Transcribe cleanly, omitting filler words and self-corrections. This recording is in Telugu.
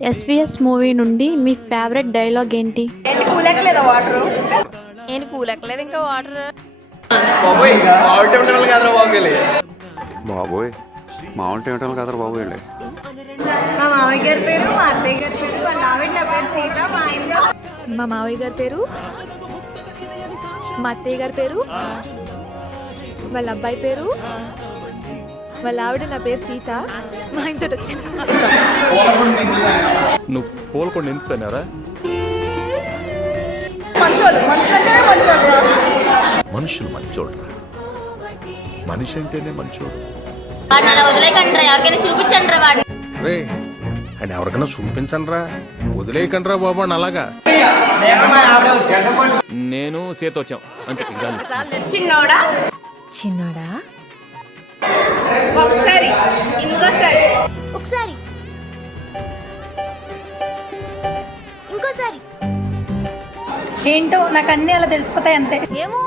ఎస్విఎస్ మూవీ నుండి మీ ఫేవరెట్ డైలాగ్ ఏంటి? ఏంటి కూలెక్కలేదా వాటర్? నేను కూలెక్కలేదు ఇంకా వాటర్. బాబోయ్ మామిడి టెంటలు కాదురా బాబోయ్. బాబోయ్ మామూలు టేటలు కదరా బాబు వెళ్ళి. మా మామయ్య గారి పేరు, మా అత్తయ్య గారి పేరు, వాళ్ళ ఆవిడ నా పేరు సీత, మా ఆయన మా మావయ్య గారి పేరు, మా అత్తయ్య గారి పేరు, వాళ్ళ అబ్బాయి పేరు, వాళ్ళ ఆవిడ నా పేరు సీత, మా ఆయనతో వచ్చాను. నువ్వు పోల్కొండ ఎందుకు అన్నారా? మంచోళ్ళు, మనుషులంటేనే మంచోళ్ళు. మనుషులు మంచోడ్రా, మనిషి అంటేనే మంచోడు. వదిలేకండి ఎవరికైనా చూపించండి రా వాడు. అండ్ ఎవరికైనా చూపించండి రా, వదిలేయకండి రా బాబు అని అలాగా. నేను సీత వచ్చాం అంతే. చిన్నోడా చిన్నోడా ఒకసారి ఇంకోసారి ఒకసారి ఇంకోసారి ఏంటో నాకు అన్ని అలా తెలిసిపోతాయి అంతే. ఏమో